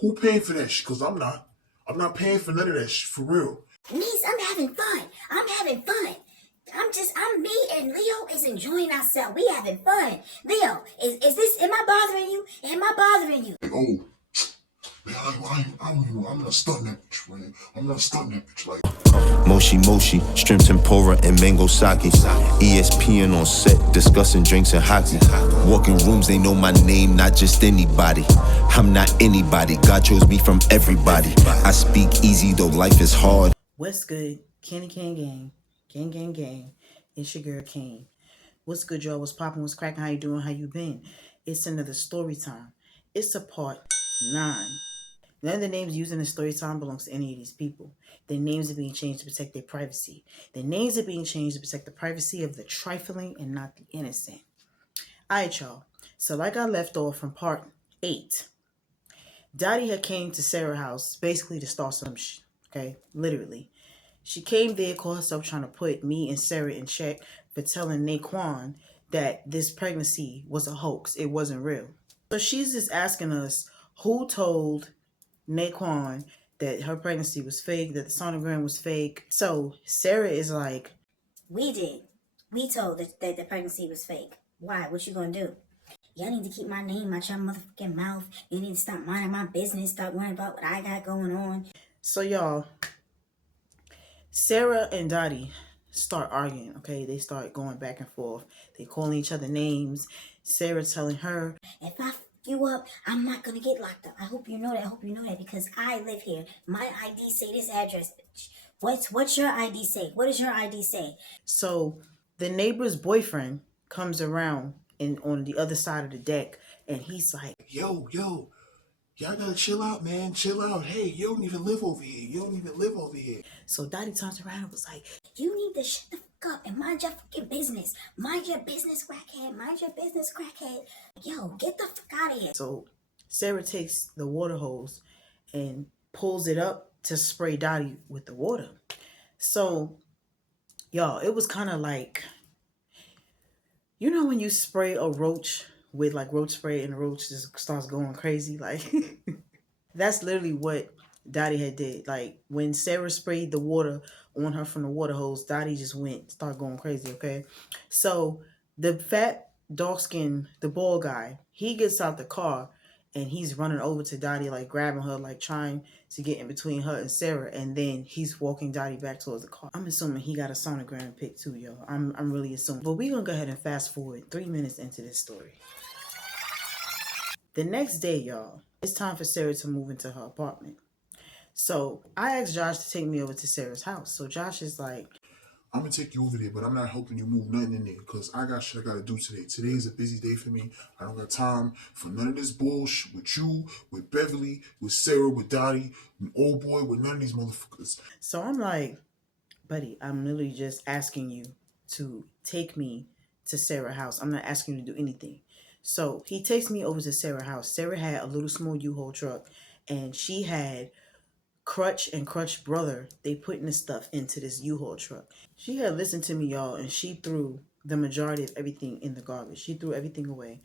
Who paying for that shit? Because I'm not. I'm not paying for none of that shit, for real. Niece, I'm having fun. I'm having fun. Me and Leo is enjoying ourselves. We having fun. Leo, am I bothering you? Am I bothering you? Like, oh, man, I don't even know. I'm not stunting that bitch, man. I'm not stunting that bitch like. Moshi Moshi, shrimp tempura and mango sake. ESPN on set, discussing drinks and hockey. Walking rooms, they know my name, not just anybody. I'm not anybody, God chose me from everybody. I speak easy though life is hard. What's good? Candy Cane Gang. Gang, gang, gang. It's your girl Kane. What's good, y'all? What's poppin'? What's cracking? How you doing? How you been? It's another story time. It's a part 9. None of the names used in the story time belongs to any of these people. Their names are being changed to protect their privacy. Their names are being changed to protect the privacy of the trifling and not the innocent. Alright, y'all. So like I left off from part 8, Dottie had came to Sarah's house basically to start some shit. Okay? Literally. She came there, called herself trying to put me and Sarah in check for telling Naquan that this pregnancy was a hoax. It wasn't real. So she's just asking us who told Naquan that her pregnancy was fake, that the sonogram was fake. So Sarah is like, We did. We told that the pregnancy was fake. Why? What you gonna do? Y'all need to keep my name out your motherfucking mouth. You need to stop minding my business. Stop worrying about what I got going on. So y'all, Sarah and Dottie start arguing, okay? They start going back and forth. They calling each other names. Sarah telling her, If I f you up, I'm not gonna get locked up. I hope you know that. I hope you know that because I live here. My ID say this address, bitch. What's your ID say? What does your ID say? So the neighbor's boyfriend comes around and on the other side of the deck, and he's like, Yo, y'all gotta chill out, man. Chill out. Hey, you don't even live over here. You don't even live over here. So Dottie turns around and was like, You need to shut the fuck up and mind your fucking business. Mind your business, crackhead. Mind your business, crackhead. Yo, get the fuck out of here. So Sarah takes the water hose and pulls it up to spray Dottie with the water. So, y'all, it was kind of like, you know when you spray a roach with like roach spray and the roach just starts going crazy? Like, that's literally what Dottie had did. Like, when Sarah sprayed the water on her from the water hose, Dottie just started going crazy, okay? So, the fat, dark-skinned, the bald guy, he gets out the car and he's running over to Dottie, like grabbing her, like trying to get in between her and Sarah, and then he's walking Dottie back towards the car. I'm assuming he got a sonogram pic too, yo. I'm really assuming. But we're gonna go ahead and fast forward 3 minutes into this story. The next day, y'all, it's time for Sarah to move into her apartment. So I asked Josh to take me over to Sarah's house. So Josh is like, I'm gonna take you over there, but I'm not helping you move nothing in there because I got shit I gotta do today. Today is a busy day for me. I don't got time for none of this bullshit with you, with Beverly, with Sarah, with Dottie, with old boy, with none of these motherfuckers. so I'm like, buddy, I'm literally just asking you to take me to Sarah's house. I'm not asking you to do anything. So he takes me over to Sarah's house. Sarah had a little small U-Haul truck, and she had Crutch and Crutch brother, they putting the stuff into this U-Haul truck. She had listened to me, y'all, and she threw the majority of everything in the garbage. She threw everything away.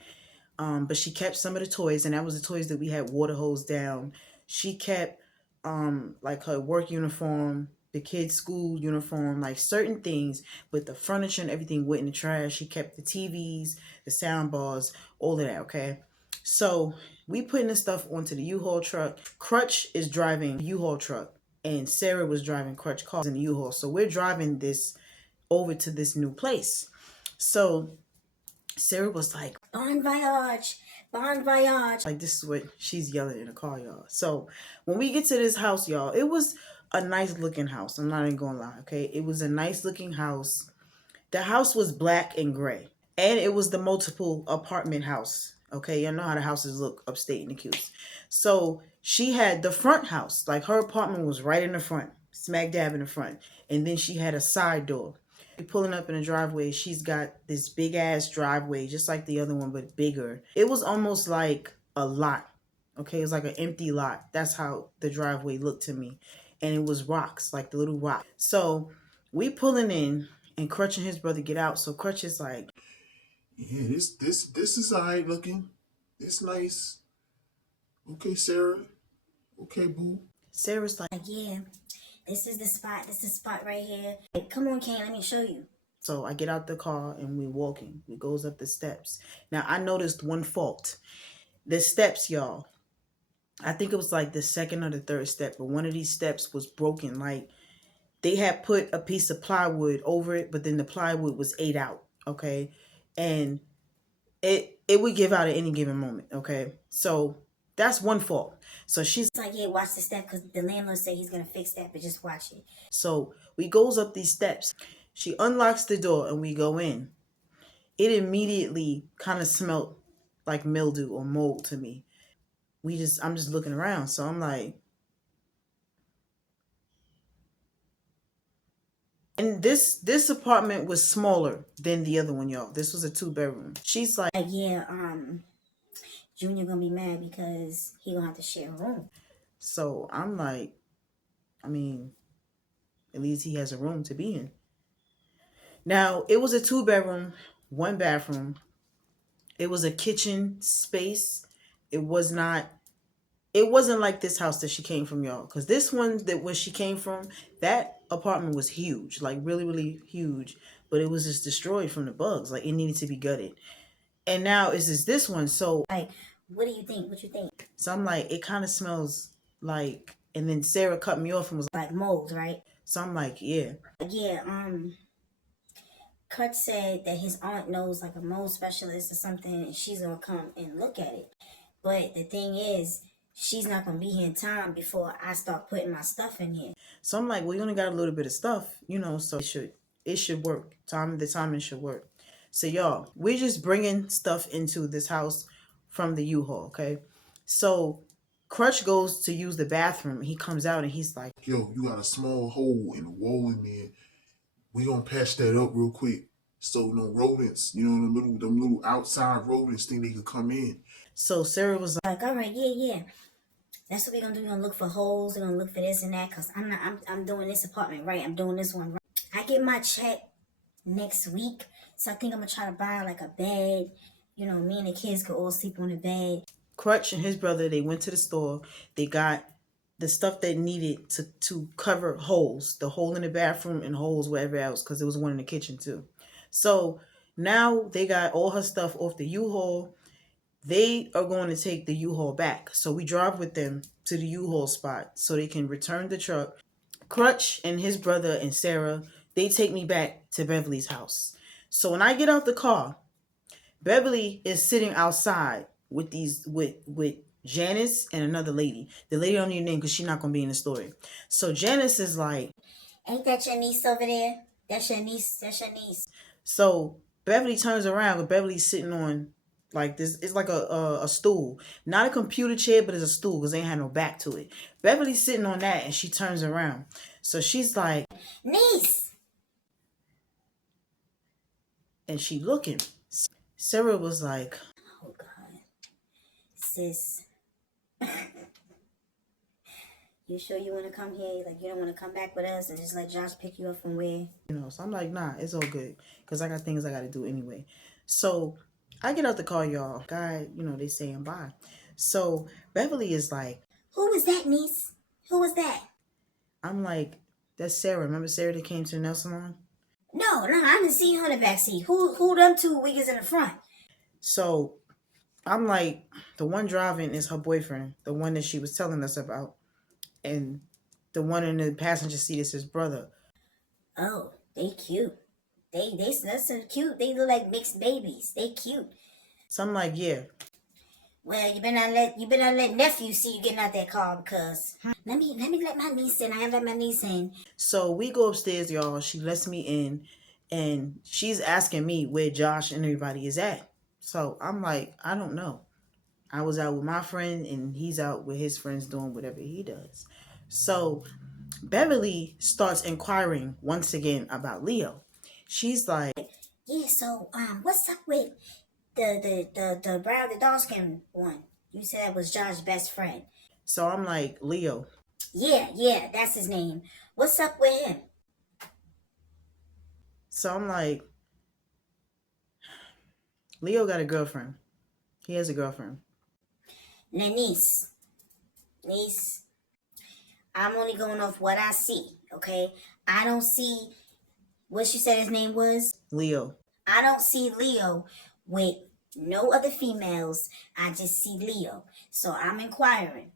But she kept some of the toys, and that was the toys that we had water hose down. She kept like her work uniform, the kids' school uniform, like certain things, but the furniture and everything went in the trash. She kept the TVs, the sound bars, all of that, okay? So we putting this stuff onto the U-Haul truck. Crutch is driving U-Haul truck, and Sarah was driving Crutch cars in the U-Haul. So we're driving this over to this new place. So Sarah was like, Bon voyage. Bon voyage. like, this is what she's yelling in the car, y'all. So when we get to this house, y'all, it was a nice looking house. I'm not even gonna lie, okay? It was a nice looking house. The house was black and gray, and it was the multiple apartment house. Okay, y'all know how the houses look upstate in the Qs. So she had the front house, like her apartment was right in the front, smack dab in the front, and then she had a side door. Pulling up in the driveway, she's got this big ass driveway, just like the other one, but bigger. It was almost like a lot. Okay, it was like an empty lot. That's how the driveway looked to me. And it was rocks, like the little rock. So we pulling in, and Crutch and his brother get out. So Crutch is like, Yeah, this is alright looking. It's nice. Okay, Sarah. Okay, boo. Sarah's like, yeah, this is the spot. This is the spot right here. Like, come on, Kane, let me show you. so I get out the car and we walking. We goes up the steps. Now I noticed one fault. The steps, y'all. I think it was like the second or the third step, but one of these steps was broken. Like they had put a piece of plywood over it, but then the plywood was ate out. Okay. And it would give out at any given moment. Okay. So that's one fault. So she's It's like, yeah, watch the step because the landlord said he's gonna fix that, but just watch it. so we goes up these steps. She unlocks the door and we go in. It immediately kind of smelled like mildew or mold to me. I'm just looking around. So I'm like, and this apartment was smaller than the other one, y'all. This was a 2-bedroom. She's like, Yeah, Junior gonna be mad because he gonna have to share a room. so I'm like, I mean, at least he has a room to be in. Now, it was a 2-bedroom, 1 bathroom. It was a kitchen space. It wasn't like this house that she came from, y'all. Because this one that where she came from, that apartment was huge. Like really, really huge. But it was just destroyed from the bugs. Like it needed to be gutted. And now it's just this one. So Like, what do you think? What you think? so I'm like, it kind of smells like, and then Sarah cut me off and was Like mold, right? so I'm like, yeah. Yeah, Kurt said that his aunt knows like a mold specialist or something, and she's gonna come and look at it. But the thing is, she's not gonna be here in time before I start putting my stuff in here. So I'm like, we only got a little bit of stuff, so it should work. The timing should work. So y'all, we're just bringing stuff into this house from the U-Haul, okay? So Crutch goes to use the bathroom. He comes out and he's like, Yo, you got a small hole in the wall in there. We gonna patch that up real quick. So no rodents, them little outside rodents think they could come in. so Sarah was Like, all right, yeah. That's what we're gonna do. We're gonna look for holes. We're gonna look for this and that. Cause I'm doing this apartment right. I'm doing this one right. I get my check next week, so I think I'm gonna try to buy like a bed. Me and the kids could all sleep on the bed. Crutch and his brother, they went to the store. They got the stuff they needed to cover holes, the hole in the bathroom and holes wherever else, because there was one in the kitchen too. So now they got all her stuff off the U-Haul. They are going to take the U-Haul back. So we drive with them to the U-Haul spot so they can return the truck. Crutch and his brother and Sarah, they take me back to Beverly's house. So when I get out the car, Beverly is sitting outside with Janice and another lady. The lady don't need a name because she's not gonna be in the story. So Janice is like, Ain't that your niece over there? That's your niece. That's your niece. so Beverly turns around, but Beverly's sitting on like this. It's like a stool, not a computer chair, but it's a stool because they ain't had no back to it. Beverly's sitting on that, and she turns around. So she's like, Niece. and she looking. Sarah was like, Oh God, sis. You sure you want to come here? Like, you don't want to come back with us and just let Josh pick you up from where? So I'm like, nah, it's all good because I got things I got to do anyway. So I get out the car, y'all. Guy, they saying bye. So Beverly is like, Who was that, niece? Who was that? I'm like, that's Sarah. Remember Sarah that came to the nail salon? No, I didn't see her in the backseat. Who them two wiggers in the front? So I'm like, the one driving is her boyfriend, the one that she was telling us about. And the one in the passenger seat is his brother. Oh, they cute. That's so cute. They look like mixed babies. They cute. So I'm like, yeah. Well, you better not let nephew see you getting out that car because let me let my niece in. I have let my niece in. So we go upstairs, y'all. She lets me in and she's asking me where Josh and everybody is at. So I'm like, I don't know. I was out with my friend and he's out with his friends doing whatever he does. So Beverly starts inquiring once again about Leo. She's like, Yeah, so what's up with the brown, the dark skin one? You said that was Josh's best friend. so I'm like, Leo. Yeah, that's his name. What's up with him? So I'm like, Leo got a girlfriend. He has a girlfriend. Niece. I'm only going off what I see, okay? I don't see what you said his name was. Leo. I don't see Leo with no other females. I just see Leo. So I'm inquiring.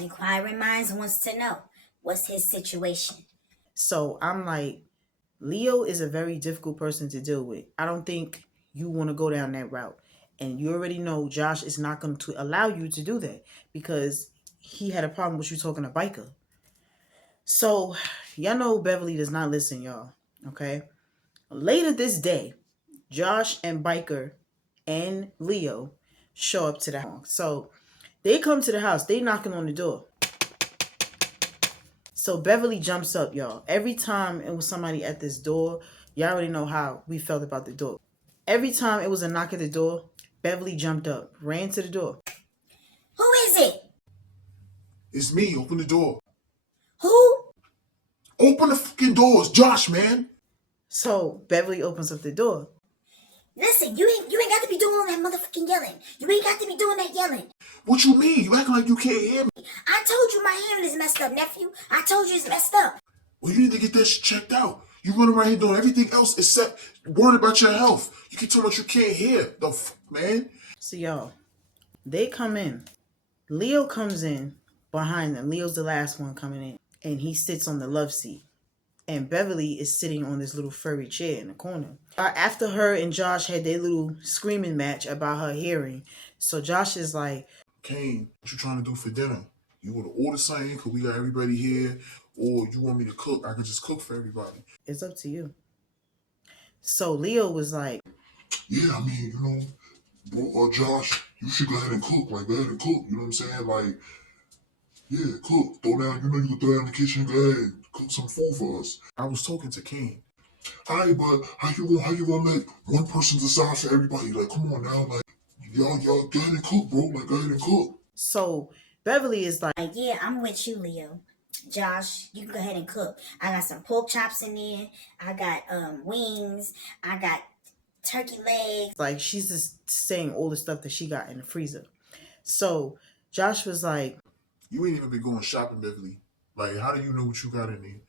Inquiring minds wants to know what's his situation. So I'm like, Leo is a very difficult person to deal with. I don't think you want to go down that route. And you already know Josh is not going to allow you to do that because he had a problem with you talking to Biker. So, y'all know Beverly does not listen, y'all. Okay? Later this day, Josh and Biker and Leo show up to the house. So, they come to the house. They knocking on the door. So, Beverly jumps up, y'all. Every time it was somebody at this door, y'all already know how we felt about the door. Every time it was a knock at the door, Beverly jumped up, ran to the door. Who is it? It's me. Open the door. Who? Open the fucking doors, Josh, man. So Beverly opens up the door. Listen, you ain't got to be doing all that motherfucking yelling. You ain't got to be doing that yelling. What you mean? You acting like you can't hear me. I told you my hearing is messed up, nephew. I told you it's messed up. Well, you need to get that shit checked out. You run around here doing everything else except worrying about your health. You keep talking about you can't hear. The fuck, man? So y'all, they come in. Leo comes in behind them. Leo's the last one coming in. And he sits on the love seat. And Beverly is sitting on this little furry chair in the corner. After her and Josh had their little screaming match about her hearing, so Josh is like, Kane, what you trying to do for dinner? You want to order something because we got everybody here? Or you want me to cook? I can just cook for everybody. it's up to you. So Leo was like, Yeah, I mean, bro, Josh, you should go ahead and cook. Like, go ahead and cook. You know what I'm saying? Like, yeah, cook. Throw down, you can throw down in the kitchen. Go ahead, cook some food for us. I was talking to Kane. Alright, but how you gonna let one person decide for everybody? Like, come on now, like, y'all go ahead and cook, bro. Like, go ahead and cook. so Beverly is like, Yeah, I'm with you, Leo. Josh, you can go ahead and cook. I got some pork chops in there. I got wings. I got turkey legs. like she's just saying all the stuff that she got in the freezer. So Josh was like, You ain't even been going shopping, Beverly. Like, how do you know what you got in there?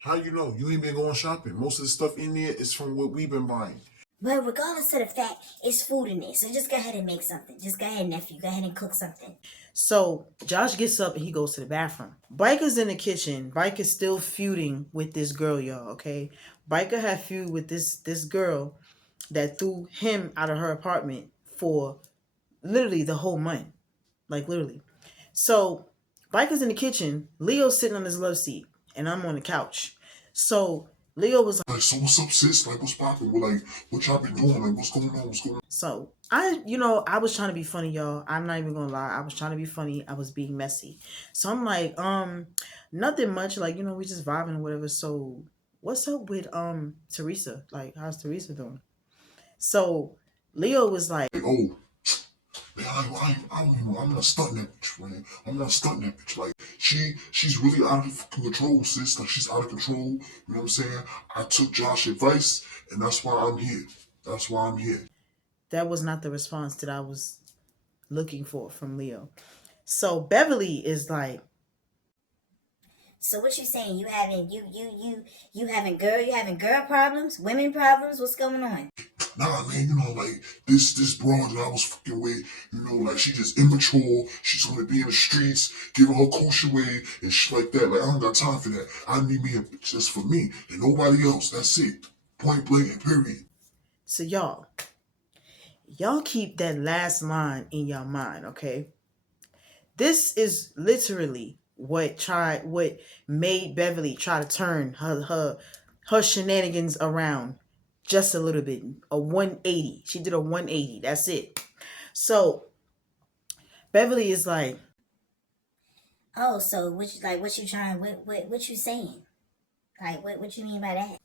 How you know? You ain't been going shopping. Most of the stuff in there is from what we've been buying. But regardless of the fact, it's food in there. So just go ahead and make something. Just go ahead, nephew. Go ahead and cook something. so Josh gets up and he goes to the bathroom. Biker's in the kitchen. Biker's still feuding with this girl, y'all, okay? Biker had feud with this girl that threw him out of her apartment for literally the whole month. Like, literally. So Biker's in the kitchen. Leo's sitting on his love seat. And I'm on the couch. So Leo was Like, so what's up, sis? Like, what's poppin'? What y'all been doing? Like, what's going on? What's going on? So I was trying to be funny, y'all. I'm not even gonna lie. I was trying to be funny. I was being messy. So I'm like, nothing much. Like, we just vibing or whatever. So what's up with Teresa? Like, how's Teresa doing? So Leo was like, Oh, man, I'm not stunting that bitch, man. I'm not stunting that bitch. Like, she's really out of fucking control, sis. Like, she's out of control. You know what I'm saying? I took Josh's advice, and that's why I'm here. That's why I'm here. that was not the response that I was looking for from Leo. So Beverly is like, So what you saying? You having girl problems, women problems? What's going on? Nah, man, like, this broad that I was fucking with, like, she just immature. She's gonna be in the streets, giving her kosher way and shit like that. Like, I don't got time for that. I need me a bitch that's for me and nobody else. That's it. Point blank and period. so y'all keep that last line in your mind, okay? This is literally what made Beverly try to turn her shenanigans around just a little bit. A 180. She did a 180. That's it. So Beverly is like, Oh, so what you trying? What you saying? Like what you mean by that?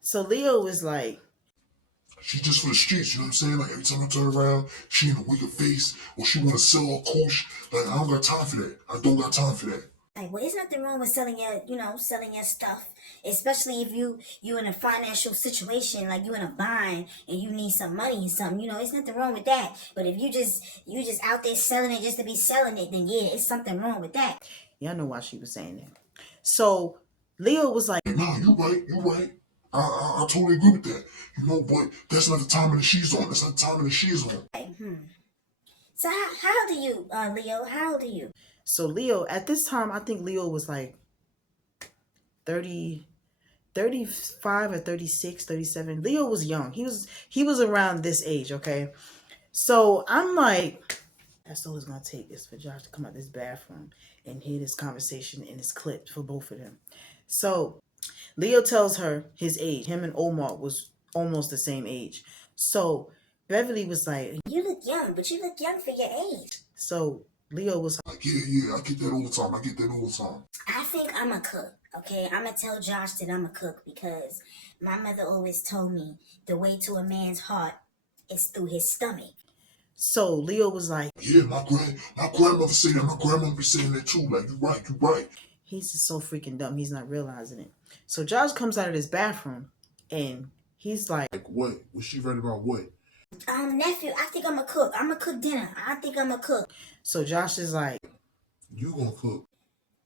so Leo is like, She just for the streets, you know what I'm saying? Like, every time I turn around, she in a wicked face or she wanna sell her coach. Like, I don't got time for that. I don't got time for that. Like, well, there's nothing wrong with selling selling your stuff, especially if you in a financial situation, like you in a bind and you need some money or something. It's nothing wrong with that. But if you just out there selling it just to be selling it, then yeah, it's something wrong with that. Y'all know why she was saying that. So Leo was like, Nah, you right, you right. I totally agree with that. But that's not the timing that she's on. That's not the timing that she's on. Like, So how old are you, Leo? How old are you? so Leo, at this time, I think Leo was like 30, 35 or 36, 37. Leo was young. He was around this age, okay? So I'm like, that's all it's gonna take is for Josh to come out this bathroom and hear this conversation and this clip for both of them. So Leo tells her his age. Him and Omar was almost the same age. So Beverly was like, You look young, but you look young for your age. so Leo was Like, yeah, I get that all the time. I think I'm a cook, okay? I'm going to tell Josh that I'm a cook because my mother always told me the way to a man's heart is through his stomach. so Leo was like, Yeah, my grandmother say that. My grandmother be saying that too. Like, you right. he's just so freaking dumb. He's not realizing it. So Josh comes out of this bathroom and he's like, Like what? Was she right about what? Nephew, I think I'm a cook. I'm a cook dinner. I think I'm a cook. so Josh is like, You gonna cook?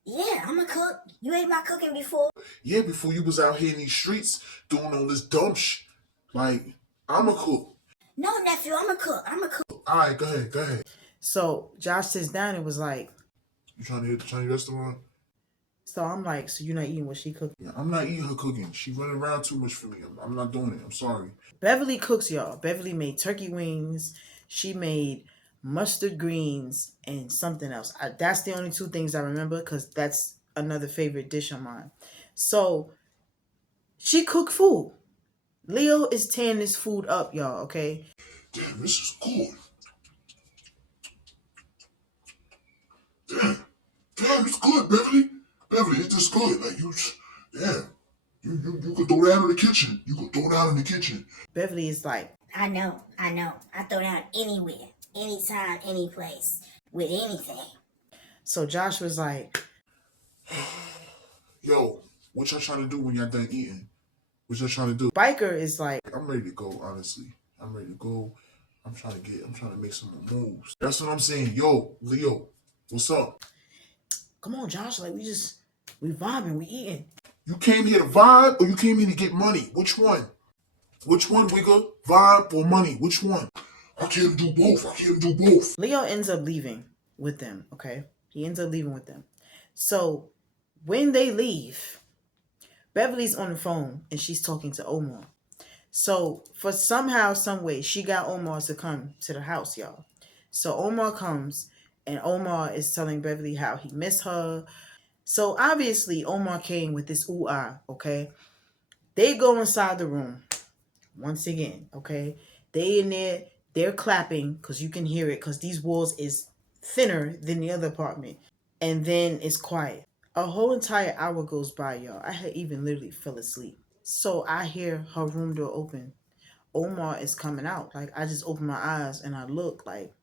Yeah, I'm a cook. You ate my cooking before. Yeah, before you was out here in these streets doing all this dumb shit. Like, I'm a cook. No, nephew, I'm a cook. I'm a cook. All right, go ahead. so Josh sits down and was like, You trying to hit the Chinese restaurant? so I'm like, so you're not eating what she cooked? Yeah, I'm not eating her cooking. She running around too much for me. I'm not doing it. I'm sorry. Beverly cooks, y'all. Beverly made turkey wings. She made mustard greens and something else. That's the only two things I remember because that's another favorite dish of mine. So she cooked food. Leo is tearing this food up, y'all, okay? Damn, this is good. Damn, it's good, Beverly. Beverly, it's just good. Like, damn. You could throw down in the kitchen. Beverly is like, I know. I throw down anywhere, anytime, any place, with anything. so Josh was like, Yo, what y'all trying to do when y'all done eating? What y'all trying to do? Biker is like, I'm ready to go, honestly. I'm ready to go. I'm trying to make some more moves. That's what I'm saying. Yo, Leo, what's up? come on, Josh, like we vibing, we eating. You came here to vibe or you came here to get money? Which one? Which one, Wigga? Vibe or money? Which one? I can't do both. Leo ends up leaving with them, okay? He ends up leaving with them. So when they leave, Beverly's on the phone and she's talking to Omar. So for somehow, some way, she got Omar to come to the house, y'all. So Omar comes and Omar is telling Beverly how he missed her. So obviously Omar came with this ooh ah, okay? They go inside the room once again, okay? They in there, they're clapping because you can hear it because these walls is thinner than the other apartment. And then it's quiet. A whole entire hour goes by, y'all. I had even literally fell asleep. So I hear her room door open. Omar is coming out. Like, I just open my eyes and I look like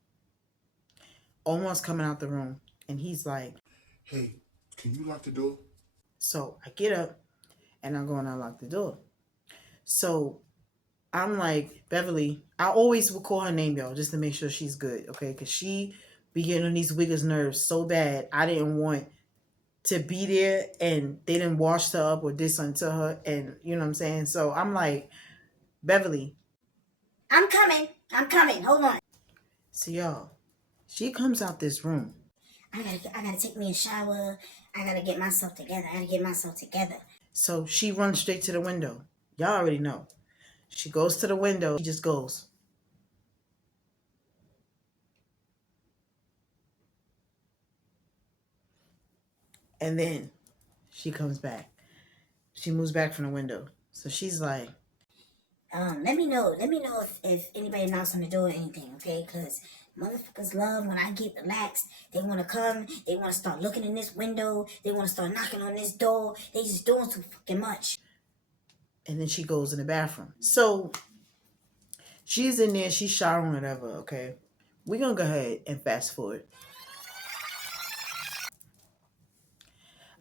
Omar's coming out the room. And he's like, Hey, can you lock the door? so I get up and I go and I lock the door. So I'm like, Beverly, I always will call her name, y'all, just to make sure she's good, okay? Because she be getting on these Wiggers' nerves so bad. I didn't want to be there and they didn't wash her up or did something to her. And you know what I'm saying? So I'm like, Beverly. I'm coming. Hold on. So y'all, she comes out this room. I gotta take me a shower. I gotta get myself together. So she runs straight to the window. Y'all already know. She goes to the window. She just goes. And then she comes back. She moves back from the window. So she's like, Let me know if anybody knocks on the door or anything, okay? Because motherfuckers love when I get relaxed. They want to come. They want to start looking in this window. They want to start knocking on this door. They just doing too fucking much. and then she goes in the bathroom. So she's in there. She's showering, whatever, okay? We're going to go ahead and fast forward.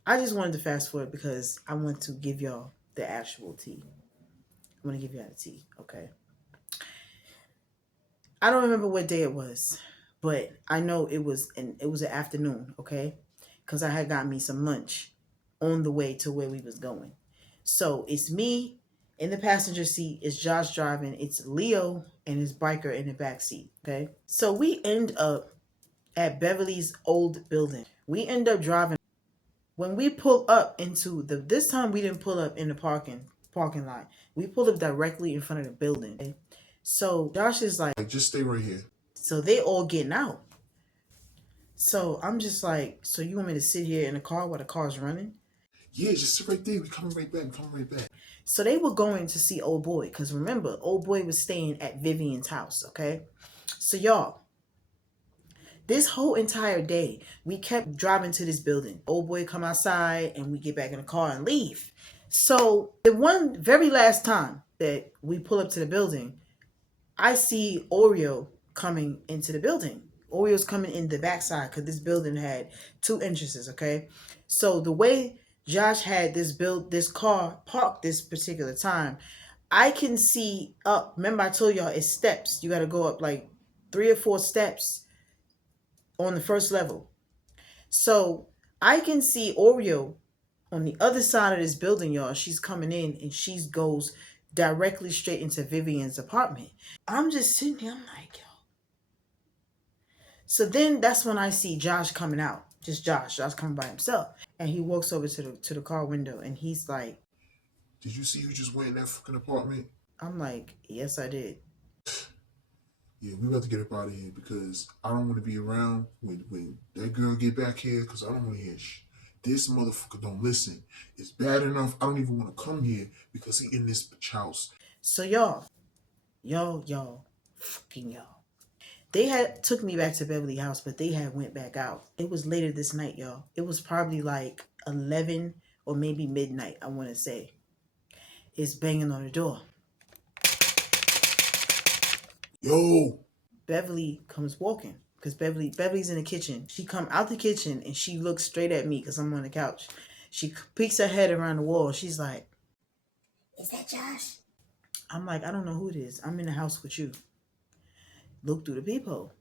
I just wanted to fast forward because I want to give y'all the actual tea. I want to give y'all the tea, okay? I don't remember what day it was, but I know it was an afternoon, okay? Because I had got me some lunch on the way to where we was going. So it's me in the passenger seat, it's Josh driving, it's Leo and his biker in the back seat, okay? So we end up at Beverly's old building. We end up driving. When we pull up into this time we didn't pull up in the parking lot. We pulled up directly in front of the building. Okay? So Josh is like, just stay right here. so they all getting out. So I'm just like, so you want me to sit here in the car while the car's running? Yeah, just sit right there. We coming right back. We coming right back. So they were going to see old boy. Because remember, old boy was staying at Vivian's house, okay? So y'all, this whole entire day, we kept driving to this building. Old boy come outside and we get back in the car and leave. So the one very last time that we pull up to the building, I see Oreo coming into the building. Oreo's coming in the backside because this building had 2 entrances, okay? So the way Josh had this car parked this particular time, I can see up. Remember I told y'all it's steps. You got to go up like 3 or 4 steps on the first level. So I can see Oreo on the other side of this building, y'all. She's coming in and she goes directly straight into Vivian's apartment. I'm just sitting here, I'm like, yo. So then that's when I see Josh coming out. Just Josh coming by himself. And he walks over to the car window and he's like, did you see who just went in that fucking apartment? I'm like, yes, I did. Yeah, we about to get up out of here because I don't want to be around when that girl get back here because I don't want to hear this motherfucker don't listen. It's bad enough I don't even want to come here because he in this bitch house. So y'all, fucking y'all. They had took me back to Beverly house, but they had went back out. It was later this night, y'all. It was probably like 11 or maybe midnight, I want to say. It's banging on the door. Yo! Beverly comes walking because Beverly's in the kitchen. She come out the kitchen and she looks straight at me because I'm on the couch. She peeks her head around the wall. She's like, Is that Josh? I'm like, I don't know who it is. I'm in the house with you. Look through the peephole.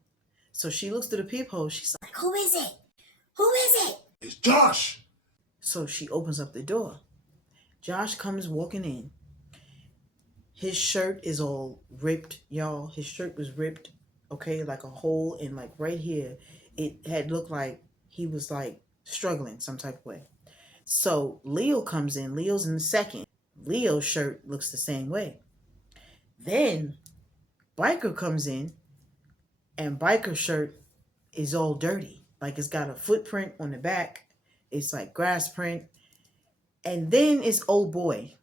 So she looks through the peephole. She's like, Who is it? Who is it? It's Josh! so she opens up the door. Josh comes walking in. His shirt is all ripped, y'all. His shirt was ripped, okay, like a hole, and like right here, it had looked like he was like struggling some type of way. So Leo comes in. Leo's in the second. Leo's shirt looks the same way. Then Biker comes in, and Biker's shirt is all dirty. Like it's got a footprint on the back. It's like grass print. And then it's old boy.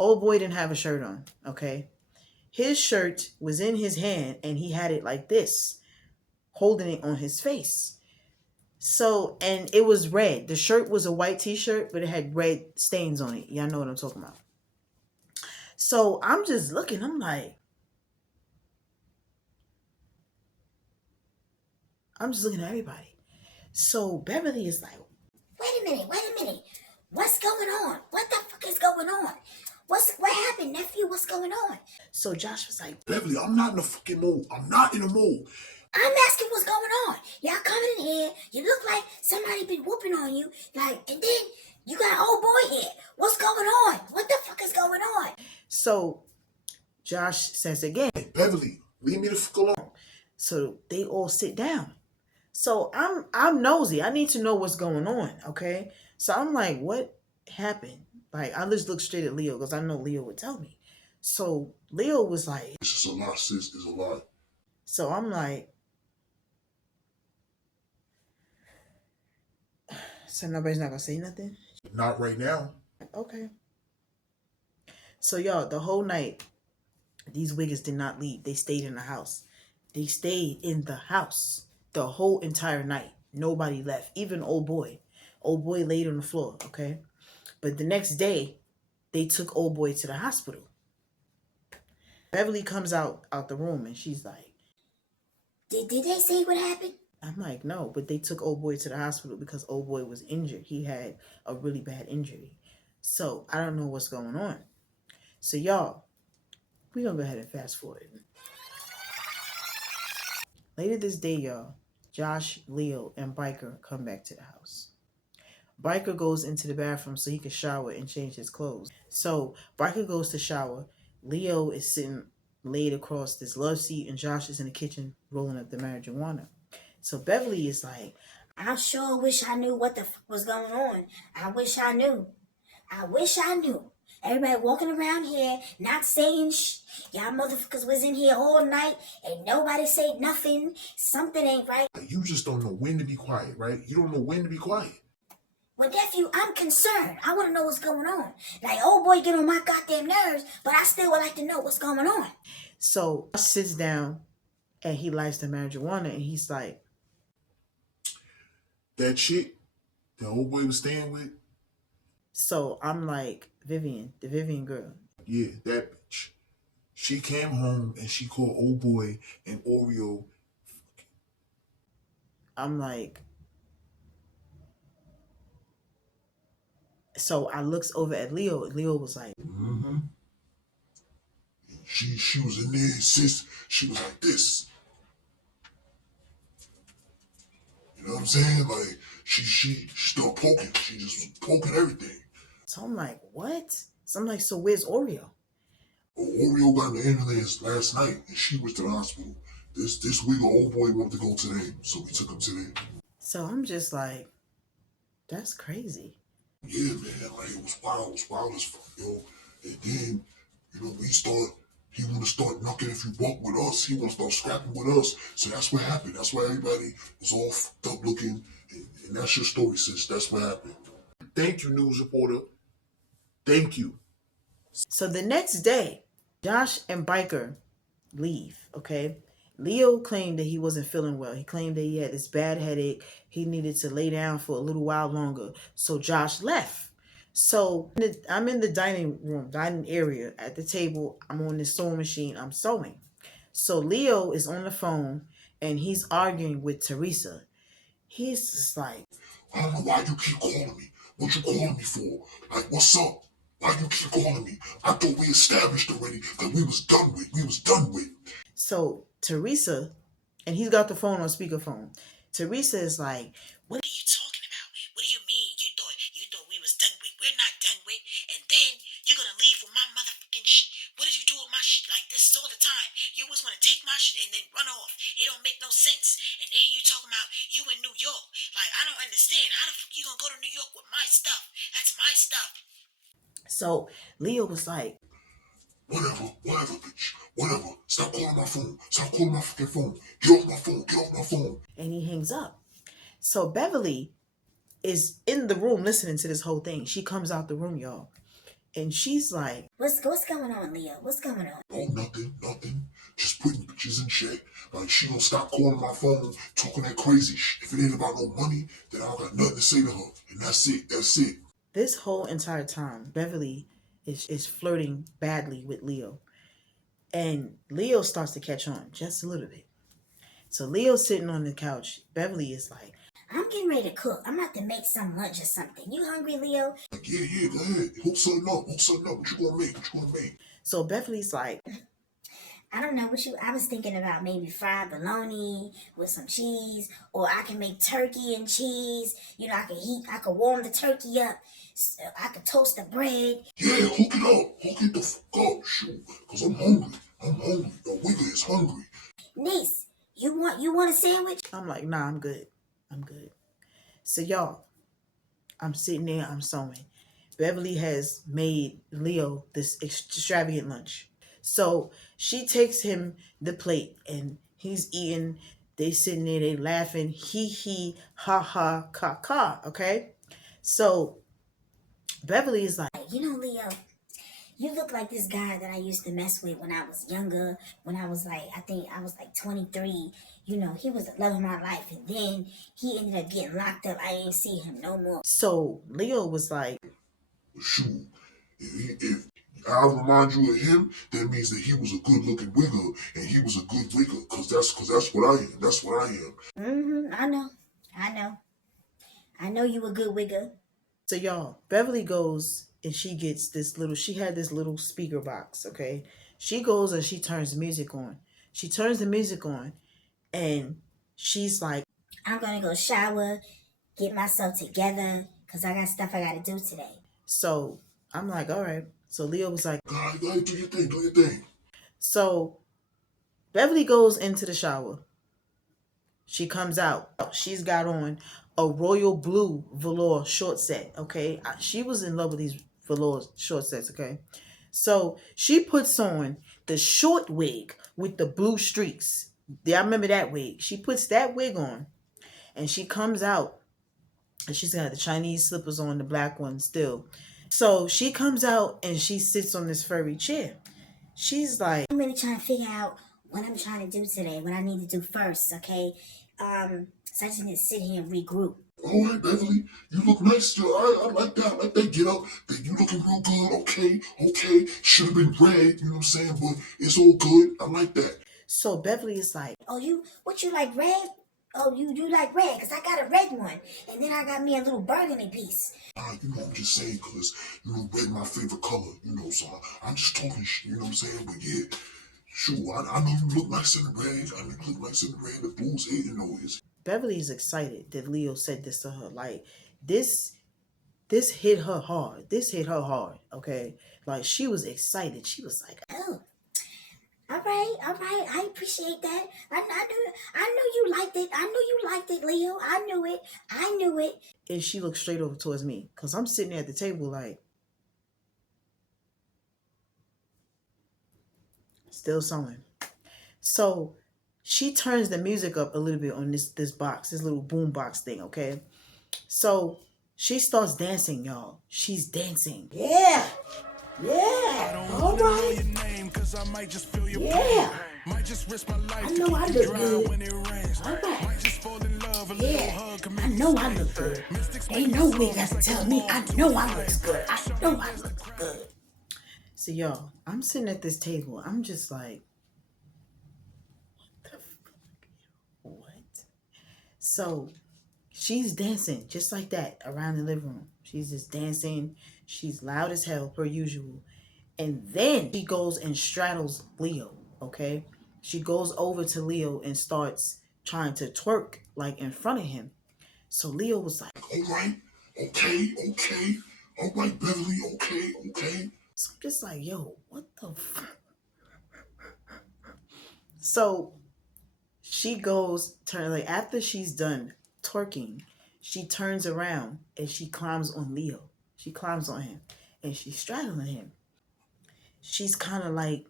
Old boy didn't have a shirt on, okay? His shirt was in his hand and he had it like this, holding it on his face. So, and it was red. The shirt was a white t-shirt, but it had red stains on it. Y'all know what I'm talking about. So I'm just looking, I'm just looking at everybody. So Beverly is like, Wait a minute. What's going on? What the fuck is going on? What happened, nephew? What's going on? so Josh was like, Beverly, I'm not in the fucking mood. I'm not in the mood. I'm asking what's going on. Y'all coming in here. You look like somebody been whooping on you. Like, and then you got old boy here. What's going on? What the fuck is going on? so Josh says again. Hey, Beverly, leave me the fuck alone. So they all sit down. So I'm nosy. I need to know what's going on, okay? So I'm like, what happened? Like, I just look straight at Leo because I know Leo would tell me. So Leo was like, It's just a lie, sis. It's a lie. so I'm like, so nobody's not gonna say nothing? Not right now. Okay. So y'all, the whole night, these wiggers did not leave. They stayed in the house. They stayed in the house the whole entire night. Nobody left. Even old boy. Old boy laid on the floor, okay? But the next day, they took old boy to the hospital. Beverly comes out the room and she's like, Did they say what happened? I'm like, no, but they took old boy to the hospital because old boy was injured. He had a really bad injury. So I don't know what's going on. So y'all, we're gonna go ahead and fast forward. Later this day, y'all, Josh, Leo, and Biker come back to the house. Biker goes into the bathroom so he can shower and change his clothes. So Biker goes to shower. Leo is sitting laid across this love seat, and Josh is in the kitchen rolling up the marijuana. So Beverly is like, I sure wish I knew what the fuck was going on. I wish I knew. I wish I knew. Everybody walking around here not saying y'all motherfuckers was in here all night and nobody said nothing. Something ain't right. You just don't know when to be quiet, right? You don't know when to be quiet. Well, nephew, I'm concerned. I want to know what's going on. Like, old boy get on my goddamn nerves, but I still would like to know what's going on. so Josh sits down and he lights the marijuana and he's like, That shit the old boy was staying with, so I'm like, Vivian, the Vivian girl. yeah, that bitch. She came home and she called old boy and Oreo. I'm like, so I looks over at Leo. Leo was like, Mm-hmm. She was in there, sis. She was like this. You know what I'm saying? Like she started poking. She just was poking everything. so I'm like, what? So I'm like, so where's Oreo? Oreo got in the ambulance last night and she was to the hospital. This week, old boy wanted to go today, so we took him today. So I'm just like, that's crazy. Yeah, man, like it was wild as fuck, yo. And then, he wanna start knocking if you walk with us, he wanna start scrapping with us. So that's what happened. That's why everybody is all fucked up looking. And that's your story, sis. That's what happened. Thank you, news reporter. Thank you. So the next day, Josh and Biker leave, okay? Leo claimed that he wasn't feeling well. He claimed that he had this bad headache. He needed to lay down for a little while longer. So Josh left. So I'm in the dining area at the table. I'm on the sewing machine. I'm sewing. So Leo is on the phone and he's arguing with Teresa. He's just like, I don't know why you keep calling me. What you calling me for? Like, what's up? Why you keep calling me? I thought we established already that we was done with. We was done with. so Teresa, and he's got the phone on speakerphone. Teresa is like, what are you talking about? What do you mean? You thought we was done with? We're not done with. And then you're gonna leave with my motherfucking shit. What did you do with my shit? Like this is all the time. You was gonna take my shit and then run off. It don't make no sense. And then you talking about you in New York. Like I don't understand. How the fuck you gonna go to New York with my stuff? That's my stuff. So Leo was like, Whatever, bitch. Whatever. Stop calling my phone. Stop calling my fucking phone. Get off my phone. Get off my phone. and he hangs up. So Beverly is in the room listening to this whole thing. She comes out the room, y'all. And she's like, What's going on, Leo? What's going on? Oh, nothing. Just putting bitches in check. Like, she gonna stop calling my phone, talking that crazy shit. If it ain't about no money, then I don't got nothing to say to her. And that's it. this whole entire time, Beverly is flirting badly with Leo. And Leo starts to catch on just a little bit. So Leo's sitting on the couch. Beverly is like, I'm getting ready to cook. I'm about to make some lunch or something. You hungry, Leo? Like, yeah, go ahead. Hook something up. What you gonna make? so Beverly's like, I don't know what you. I was thinking about maybe fried bologna with some cheese, or I can make turkey and cheese. You know, I could warm the turkey up. I could toast the bread. Yeah, hook it up. Hook it the fuck up. Shoot. Cause I'm hungry. The wigger is hungry. Niece, you want a sandwich? I'm like, nah, I'm good. So y'all, I'm sitting there, I'm sewing. Beverly has made Leo this extravagant lunch. So she takes him the plate and he's eating. They sitting there, they laughing, hee, ha, ha, ka, okay? So Beverly is like, You know, Leo, you look like this guy that I used to mess with when I was younger. When I was like, I think I was like 23. You know, he was the love of my life. And then he ended up getting locked up. I didn't see him no more. so Leo was like, Shoot. If I remind you of him, that means that he was a good looking wigger and he was a good wigger, cause that's what I am. That's what I am. I know. I know. I know you a good wigger. So y'all, Beverly goes and she gets this little, she had this little speaker box, okay? She goes and she turns the music on. She turns the music on and she's like, I'm gonna go shower, get myself together, cause I got stuff I gotta do today. so I'm like, all right. So Leo was like, Go ahead, do your thing, do your thing. so Beverly goes into the shower. She comes out. She's got on a royal blue velour short set, okay? She was in love with these velour short sets, okay? So she puts on the short wig with the blue streaks. Yeah, I remember that wig. She puts that wig on and she comes out and she's got the Chinese slippers on, the black one still. So she comes out and she sits on this furry chair. She's like, I'm really trying to figure out what I'm trying to do today, what I need to do first, okay? So I just need to sit here and regroup. All right, Beverly, you look nice still. I like that. I like that get up. That you looking real good. Okay. Should have been red, you know what I'm saying? But it's all good. I like that. so Beverly is like, Oh, what you like, red? Oh, you like red, because I got a red one. And then I got me a little burgundy piece. I'm just saying, cause red my favorite color, so I'm just talking shit, you know what I'm saying? But yeah, sure, I know you look nice in the red. I know you look nice in the red. The blues hating always. Beverly is excited that Leo said this to her. Like this hit her hard. This hit her hard. Okay, like she was excited. She was like, Oh, all right. I appreciate that. I knew you liked it. I knew you liked it, Leo. I knew it. and she looked straight over towards me because I'm sitting at the table like still sewing. So she turns the music up a little bit on this box, this little boom box thing. Okay, so she starts dancing, y'all. She's dancing. Yeah. All right. Yeah. I know I look good. All right. Yeah. I know I look good. Ain't no way got to tell me. I know I look good. I know I look good. So y'all, I'm sitting at this table. I'm just like, what the fuck? What? So she's dancing just like that around the living room. She's just dancing. She's loud as hell per usual. And then she goes and straddles Leo, okay? She goes over to Leo and starts trying to twerk like in front of him. So Leo was like, all right, okay. All right, Beverly, okay. so I'm just like, yo, what the fuck? So she goes, after she's done twerking, she turns around and she climbs on Leo. She climbs on him and she's straddling him. She's kind of like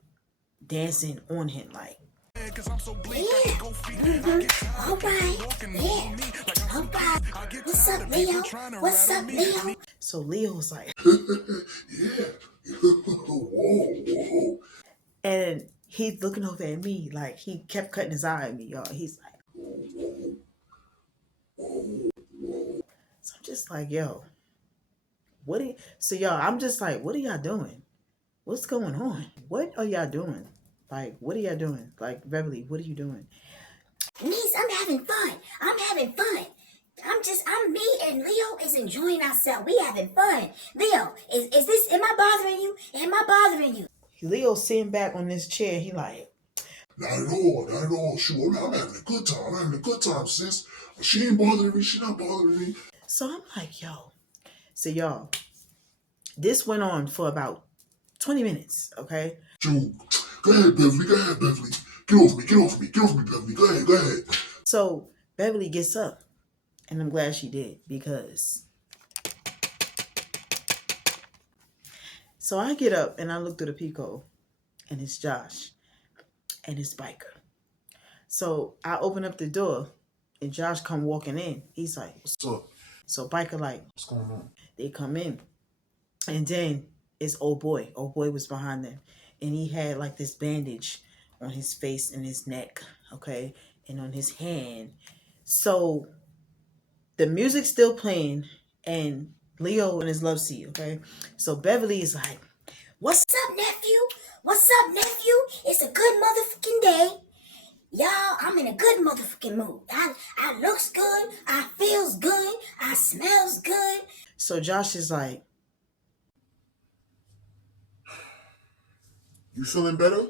dancing on him, like. Yeah. All right. Yeah. All right. What's up, Leo? What's up, Leo? So Leo was like, Yeah. Whoa. and he's looking over at me like he kept cutting his eye at me, y'all. He's like, so I'm just like, yo, so y'all, I'm just like, what are y'all doing? What's going on? What are y'all doing? Like, what are y'all doing? Like, Beverly, what are you doing? Niece, I'm having fun. Me and Leo is enjoying ourselves. We having fun. Leo, am I bothering you? Am I bothering you? Leo's sitting back on this chair. He like, Not at all. Sure, I'm having a good time. Sis. She ain't bothering me. She not bothering me. so I'm like, yo. So y'all, this went on for about 20 minutes, okay? Sure. Go ahead, Beverly. Get off me, Beverly. Go ahead. So Beverly gets up, and I'm glad she did because. So I get up and I look through the peephole, and it's Josh, and it's Biker. So I open up the door, and Josh come walking in. He's like, What's up? so Biker like, What's going on? they come in, and then it's old boy. Old boy was behind them, and he had like this bandage on his face and his neck, okay, and on his hand. So the music's still playing, and Leo in his love seat, okay. So Beverly is like, What's up, nephew? What's up, nephew? It's a good motherfucking day. Y'all, I'm in a good motherfucking mood. I looks good. I feels good. I smells good. So Josh is like, You feeling better?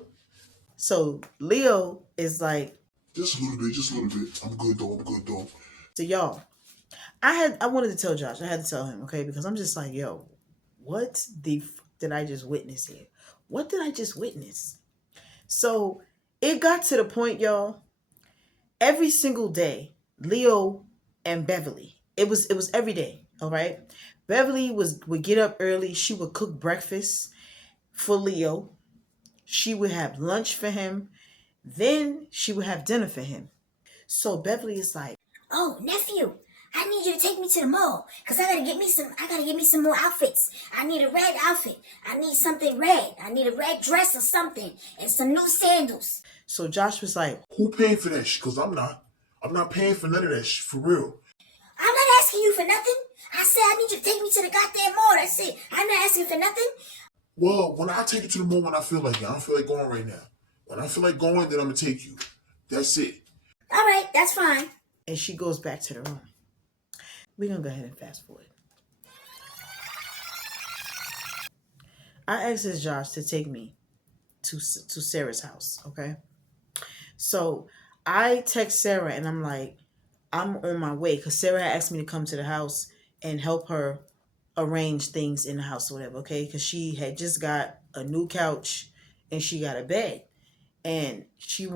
so Leo is like, Just a little bit, just a little bit. I'm good though. I'm good though. to y'all. I wanted to tell Josh. I had to tell him, okay, because I'm just like, yo, what the did I just witness here? What did I just witness? So it got to the point, y'all. Every single day, Leo and Beverly. It was every day. All right. Beverly would get up early. She would cook breakfast for Leo. She would have lunch for him. Then she would have dinner for him. So Beverly is like, Oh, nephew, I need you to take me to the mall. Cause I gotta get me some more outfits. I need a red outfit. I need something red. I need a red dress or something. And some new sandals. so Josh was like, Who paying for that shit? Cause I'm not. I'm not paying for none of that shit, for real. I'm not asking you for nothing. I said I need you to take me to the goddamn mall. That's it. I'm not asking for nothing. Well, when I take you to the mall when I feel like it, I don't feel like going right now. When I feel like going, then I'm gonna take you. That's it. All right, that's fine. and she goes back to the room. We're going to go ahead and fast forward. I asked this Josh to take me to Sarah's house, okay? So I text Sarah and I'm like, I'm on my way because Sarah had asked me to come to the house and help her arrange things in the house or whatever, okay? Because she had just got a new couch and she got a bed. And she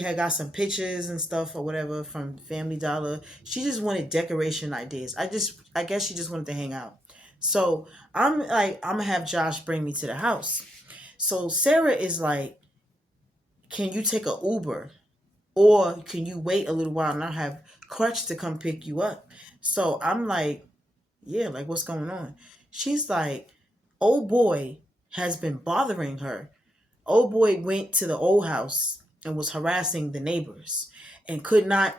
had got some pictures and stuff or whatever from Family Dollar. She just wanted decoration ideas. I guess she just wanted to hang out. So I'm like, I'm gonna have Josh bring me to the house. So Sarah is like, can you take a Uber? Or can you wait a little while and I'll have Crutch to come pick you up? So I'm like, yeah, like what's going on? She's like, old boy has been bothering her. Old boy went to the old house and was harassing the neighbors and could not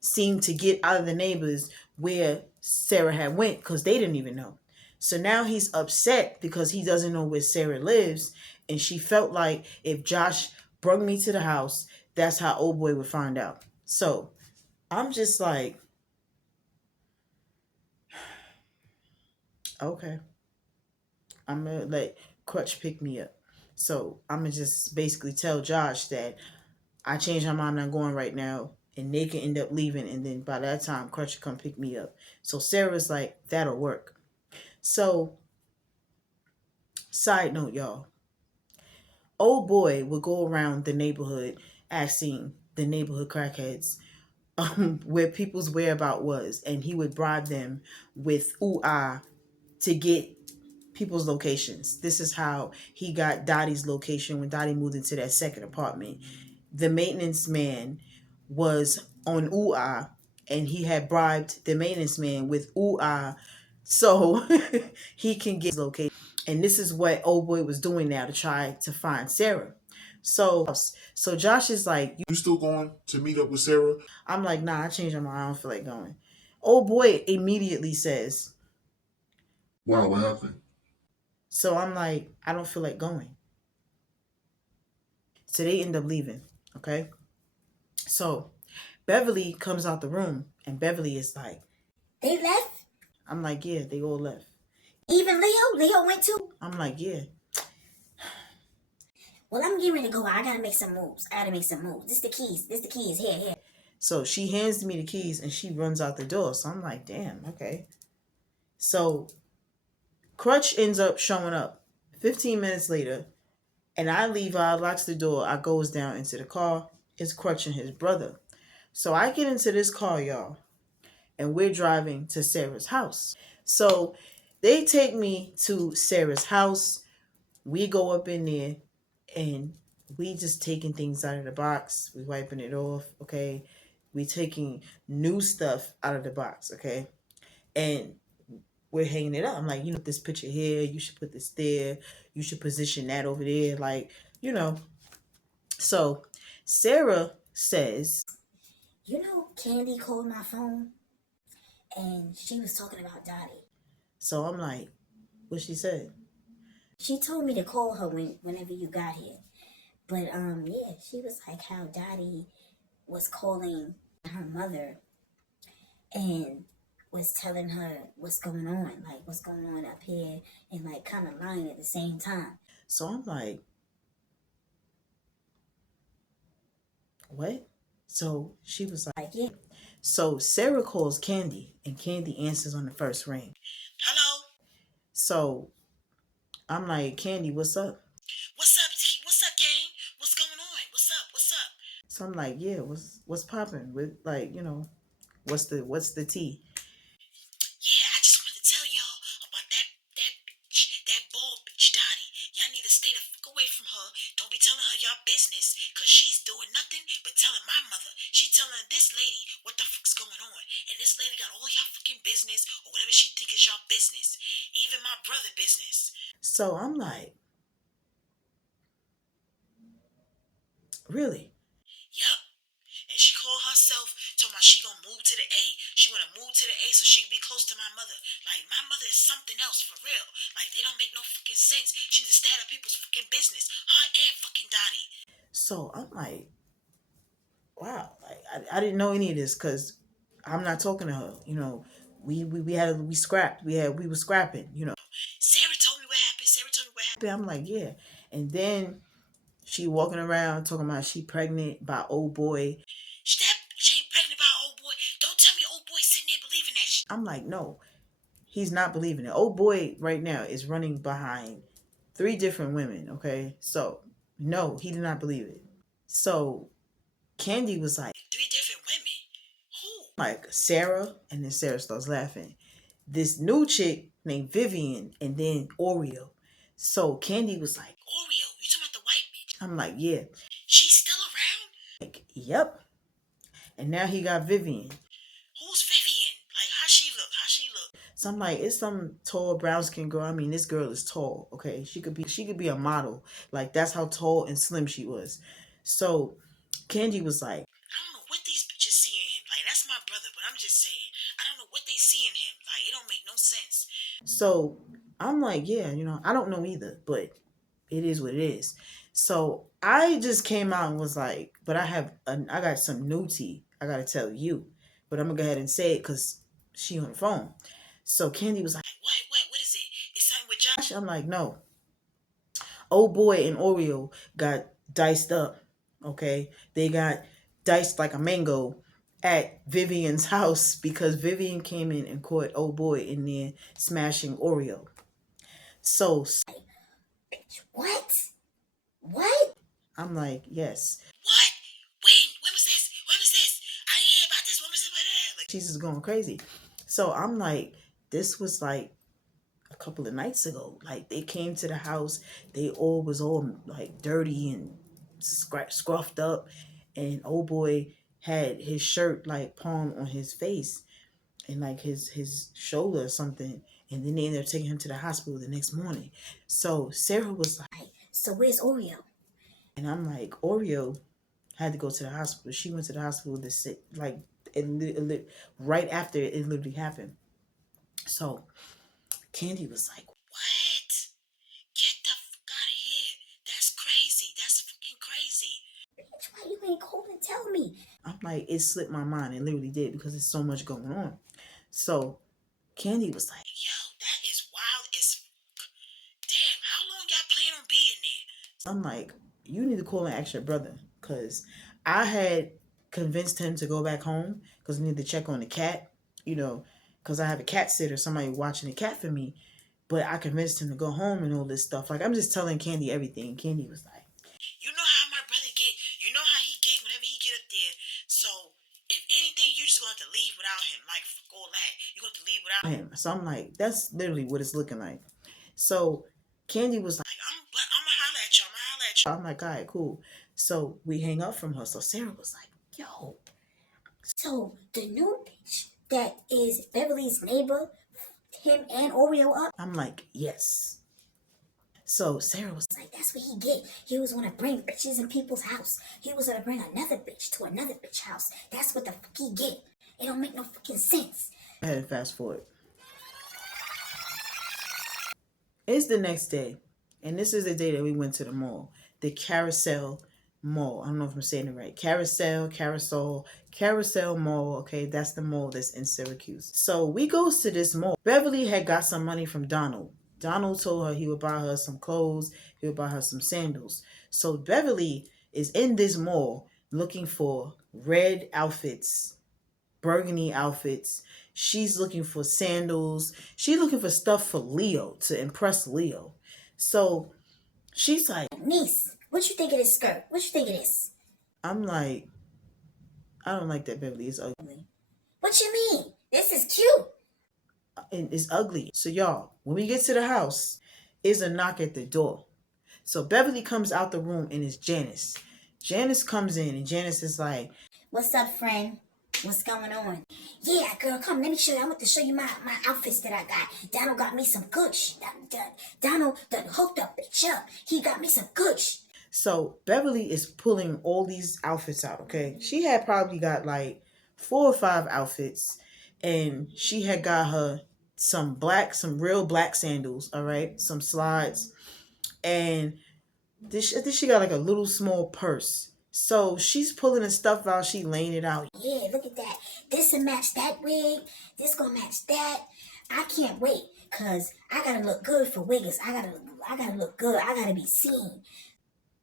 seem to get out of the neighbors where Sarah had went because they didn't even know. So now he's upset because he doesn't know where Sarah lives. And she felt like if Josh brought me to the house, that's how old boy would find out. So I'm just like, okay, I'm going to let Crutch pick me up. So I'm going to just basically tell Josh that I changed my mind, I'm going right now. And they can end up leaving. And then by that time, Crutch will come pick me up. So Sarah's like, that'll work. So, side note, y'all. Old boy would go around the neighborhood asking the neighborhood crackheads where people's whereabout was. And he would bribe them with ooh-ah to get people's locations. This is how he got Dottie's location when Dottie moved into that second apartment. The maintenance man was on ooh-ah and he had bribed the maintenance man with ooh-ah so he can get his location. And this is what old boy was doing now to try to find Sarah. So Josh is like, You still going to meet up with Sarah? I'm like, nah, I changed my mind. I don't feel like going. Old boy immediately says, Wow, what happened? so I'm like, I don't feel like going. So they end up leaving. Okay. So Beverly comes out the room and Beverly is like, They left? I'm like, yeah, they all left. Even Leo? Leo went too? I'm like, yeah. Well, I'm getting ready to go. I gotta make some moves. This the keys. Here. So she hands me the keys and she runs out the door. So I'm like, damn, okay. So Crutch ends up showing up 15 minutes later and I leave out, locks the door. I goes down into the car. It's Crutch and his brother. So I get into this car, y'all, and we're driving to Sarah's house. So they take me to Sarah's house. We go up in there and we just taking things out of the box. We wiping it off, okay? We taking new stuff out of the box, okay? And we're hanging it up. I'm like, put this picture here. You should put this there. You should position that over there. Like, So Sarah says, Candy called my phone and she was talking about Dottie. so I'm like, what she said? She told me to call her whenever you got here. But yeah, she was like how Dottie was calling her mother and was telling her what's going on, like what's going on up here, and like kind of lying at the same time. So I'm like, what? So she was like, Like, yeah. so Sarah calls Candy, and Candy answers on the first ring. Hello. So I'm like, Candy, what's up? What's up? What's up, gang? What's going on? What's up? What's up? So I'm like, yeah, what's popping with, like, what's the tea? Yeah, I just wanted to tell y'all about that bitch, that bald bitch Dottie. Y'all need to stay the fuck away from her. Don't be telling her y'all business, cause she's doing nothing but telling my mother. She telling this lady what the fuck's going on, and this lady got all y'all fucking business or whatever she think is y'all business, even my brother business. So I'm like, really? Yup. And she called herself, told me she gonna move to the A. She wanna move to the A so she can be close to my mother. Like, my mother is something else, for real. Like, they don't make no fucking sense. She just stay out of people's fucking business. Her and fucking Dottie. So I'm like, wow. Like, I didn't know any of this because I'm not talking to her. We scrapped. We were scrapping. Sarah told me what happened. Sarah told me what happened. I'm like, yeah. And then she walking around talking about she pregnant by old boy. She ain't pregnant by old boy. Don't tell me old boy sitting there believing that shit. I'm like, no, he's not believing it. Old boy right now is running behind 3 different women. Okay, so no, he did not believe it. So Candy was like, 3 different women? Who? Like Sarah, and then Sarah starts laughing. This new chick named Vivian, and then Oreo. So Candy was like, Oreo, you talking about the white bitch? I'm like, yeah. She's still around? Like, yep. And now he got Vivian. Who's Vivian? Like, how she look? How she look? So I'm like, it's some tall brown skin girl. I mean, this girl is tall. Okay, she could be a model. Like, that's how tall and slim she was. So Candy was like, I don't know what these bitches see in him. Like, that's my brother, but I'm just saying, I don't know what they see in him. Like, it don't make no sense. So I'm like, yeah, I don't know either, but it is what it is. So I just came out and was like, but I got some new tea I gotta tell you, but I'm gonna go ahead and say it because she on the phone. So Candy was like, what is it? It's something with Josh? I'm like, no. Old boy and Oreo got diced up. Okay, they got diced like a mango at Vivian's house because Vivian came in and caught old boy in there smashing Oreo. So, What? What? I'm like, yes. What? When was this? When was this? I didn't hear about this. When was this? Like, she's just going crazy. So I'm like, this was like a couple of nights ago. Like, they came to the house. They was all like dirty and scruffed up. And old boy had his shirt like palm on his face and like his shoulder or something. And then they ended up taking him to the hospital the next morning. So Sarah was like, so where's Oreo? And I'm like, Oreo had to go to the hospital. She went to the hospital to sit, like, right after it literally happened. So Candy was like, what? Get the fuck out of here. That's crazy. That's fucking crazy. Bitch, why you ain't called and tell me? I'm like, it slipped my mind. It literally did because there's so much going on. So Candy was like, yo, that is wild as fuck. Damn, how long y'all plan on being there? So I'm like, you need to call and ask your brother because I had convinced him to go back home because I need to check on the cat, because I have a cat sitter, somebody watching the cat for me. But I convinced him to go home and all this stuff. Like, I'm just telling Candy everything. Candy was like, you know how my brother get, you know how he get whenever he get up there. So if anything, you're just going to have to leave without him. Like, fuck all that. You're going to leave without him. So I'm like, that's literally what it's looking like. So Candy was like, I'm going to holler at y'all. I'm like, all right, cool. So we hang up from her. So Sarah was like, yo. So the new bitch that is Beverly's neighbor, him and Oreo up? I'm like, yes. So Sarah was like, that's what he get. He was gonna bring bitches in people's house. He was gonna bring another bitch to another bitch house. That's what the fuck he get. It don't make no fucking sense. I had to fast forward. It's the next day. And this is the day that we went to the mall, the Carousel Mall. I don't know if I'm saying it right. Carousel Mall. Okay, that's the mall that's in Syracuse. So we goes to this mall. Beverly had got some money from Donald. Donald told her he would buy her some clothes, he would buy her some sandals. So Beverly is in this mall looking for red outfits, burgundy outfits. She's looking for sandals. She's looking for stuff for Leo to impress Leo. So she's like, Niece, what you think of this skirt? What you think of this? I'm like, I don't like that Beverly is ugly. What you mean? This is cute. And it's ugly. So y'all, when we get to the house, is a knock at the door. So Beverly comes out the room and it's Janice. Janice comes in and Janice is like, What's up, friend? What's going on? Yeah, girl, come, let me show you. I want to show you my outfits that I got. Donald got me some Gucci. Donald done hooked up, bitch up. He got me some Gucci. So Beverly is pulling all these outfits out, okay? She had probably got like 4 or 5 outfits, and she had got her some real black sandals, all right? Some slides. And I think she got like a little small purse. So she's pulling the stuff out, she laying it out. Yeah, look at that. This will match that wig. This gonna match that. I can't wait, cause I gotta look good for wiggers. I gotta look good. I gotta be seen.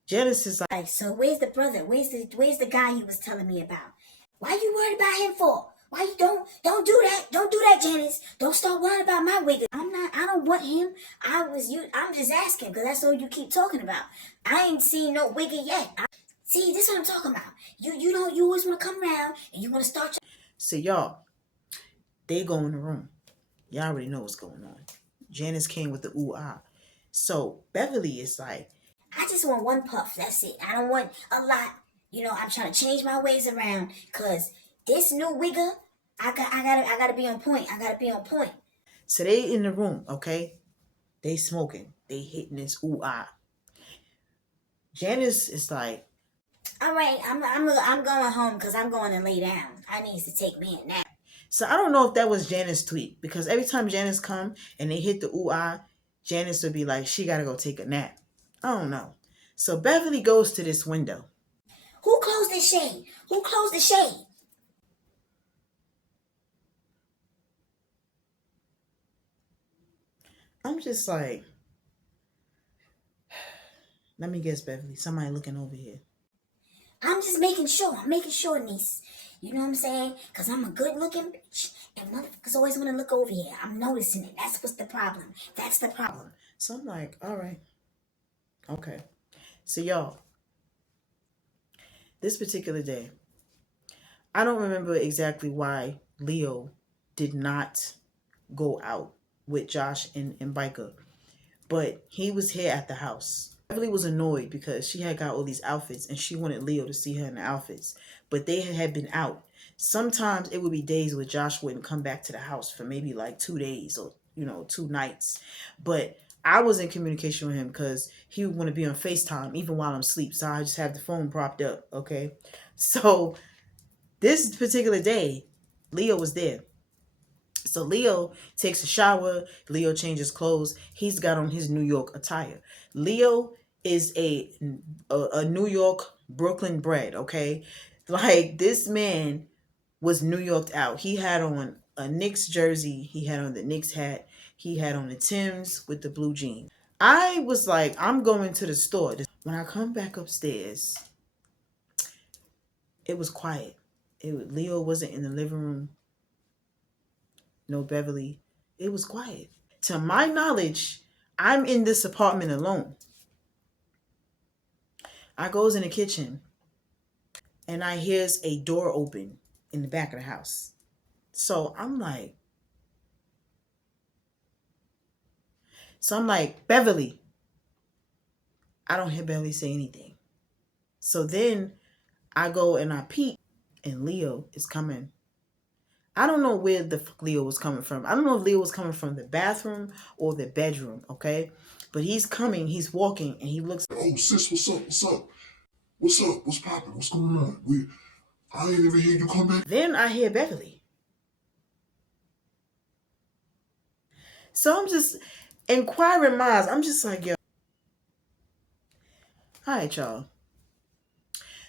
Janice is Like, so where's the brother? Where's the guy you was telling me about? Why you worried about him for? Why you don't do that? Don't do that, Janice. Don't start worrying about my wigger. I don't want him. I'm just asking, because that's all you keep talking about. I ain't seen no wigger yet. See, this is what I'm talking about. You always want to come around and you want to start. So y'all, they go in the room. Y'all already know what's going on. Janice came with the ooh ah. So Beverly is like, I just want one puff. That's it. I don't want a lot. You know, I'm trying to change my ways around, because this new wigger, I gotta be on point. I gotta be on point. so they in the room, okay? They smoking. They hitting this ooh ah. Janice is like, All right, I'm going home because I'm going to lay down. I need to take me a nap. so I don't know if that was Janice' tweet, because every time Janice come and they hit the ooh ah, Janice would be like, she gotta go take a nap. I don't know. So Beverly goes to this window. Who closed the shade? Who closed the shade? I'm just like, let me guess, Beverly, somebody looking over here. I'm just making sure. I'm making sure, niece. You know what I'm saying? Because I'm a good-looking bitch. And motherfuckers always want to look over here. I'm noticing it. That's what's the problem. That's the problem. So I'm like, all right. Okay. So y'all, this particular day, I don't remember exactly why Leo did not go out with Josh and Biker, but he was here at the house. Beverly was annoyed because she had got all these outfits and she wanted Leo to see her in the outfits, but they had been out. Sometimes it would be days where Josh wouldn't come back to the house for maybe like 2 days or 2 nights, but I was in communication with him because he would want to be on FaceTime even while I'm asleep, so I just have the phone propped up. Okay, so this particular day, Leo was there. So Leo takes a shower. Leo changes clothes. He's got on his New York attire. Leo is a New York, Brooklyn bred, okay? Like, this man was New Yorked out. He had on a Knicks jersey. He had on the Knicks hat. He had on the Timbs with the blue jeans. I was like, I'm going to the store. When I come back upstairs, it was quiet. Leo wasn't in the living room. No Beverly. It was quiet. To my knowledge, I'm in this apartment alone. I goes in the kitchen and I hears a door open in the back of the house. So I'm like, Beverly. I don't hear Beverly say anything. So then I go and I peek and Leo is coming. I don't know where the fuck Leo was coming from. I don't know if Leo was coming from the bathroom or the bedroom, okay? But he's coming, he's walking, and he looks. Oh, sis, what's up? What's up? What's up? What's poppin'? What's going on? I ain't even hear you come back. Then I hear Beverly. So I'm just inquiring minds. I'm just like, yo. All right, y'all.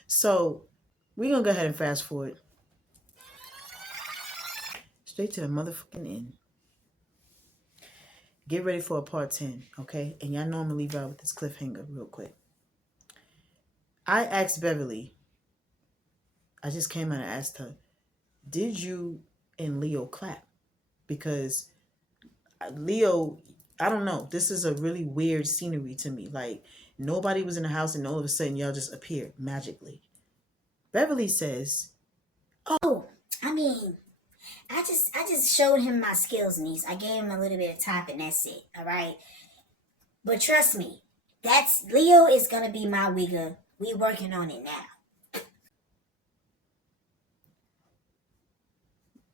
So we're gonna go ahead and fast forward straight to the motherfucking end. Get ready for a part 10, okay? And y'all know I'm gonna leave out with this cliffhanger real quick. I asked Beverly, I just came out and asked her, did you and Leo clap? Because Leo, I don't know. This is a really weird scenery to me. Like, nobody was in the house and all of a sudden y'all just appeared magically. Beverly says, Oh, I mean, I just showed him my skills, niece. I gave him a little bit of top and that's it. All right. But trust me, that's Leo is gonna be my wigger. We working on it now.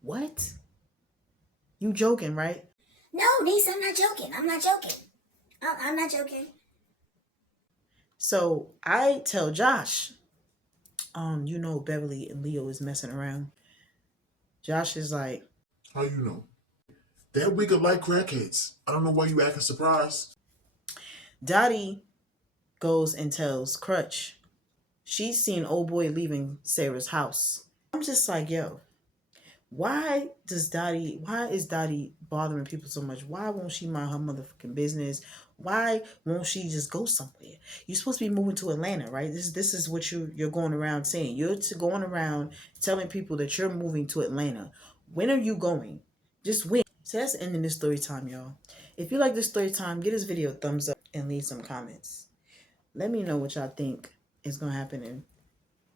what? You joking, right? No, niece, I'm not joking. I'm not joking. I'm not joking. So I tell Josh, you know Beverly and Leo is messing around. Josh is like, How you know? That wigger like crackheads. I don't know why you acting surprised. Dottie goes and tells Crutch she's seen old boy leaving Sarah's house. I'm just like, yo, why is Dottie bothering people so much? Why won't she mind her motherfucking business? Why won't she just go somewhere? You're supposed to be moving to Atlanta, right? This is what you're going around saying. You're going around telling people that you're moving to Atlanta. When are you going? Just when. So that's ending this story time, y'all. If you like this story time, give this video a thumbs up and leave some comments. Let me know what y'all think is gonna happen in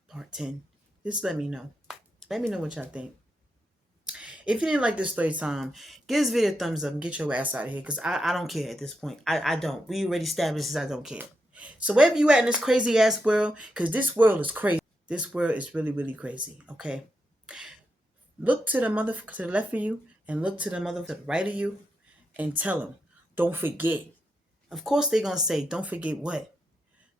part 10. Just let me know. Let me know what y'all think. If you didn't like this story time, give this video a thumbs up and get your ass out of here. Because I don't care at this point. I don't. We already established this. I don't care. So wherever you at in this crazy ass world, because this world is crazy. This world is really, really crazy. Okay? Look to the motherfucker to the left of you and look to the motherfucker to the right of you and tell them, don't forget. Of course they're going to say, don't forget what?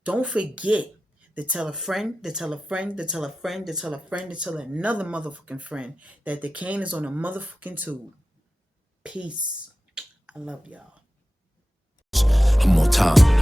Don't forget to tell a friend, to tell a friend, to tell a friend, to tell a friend, to tell another motherfucking friend that the cane is on a motherfucking tube. Peace. I love y'all. I'm on time.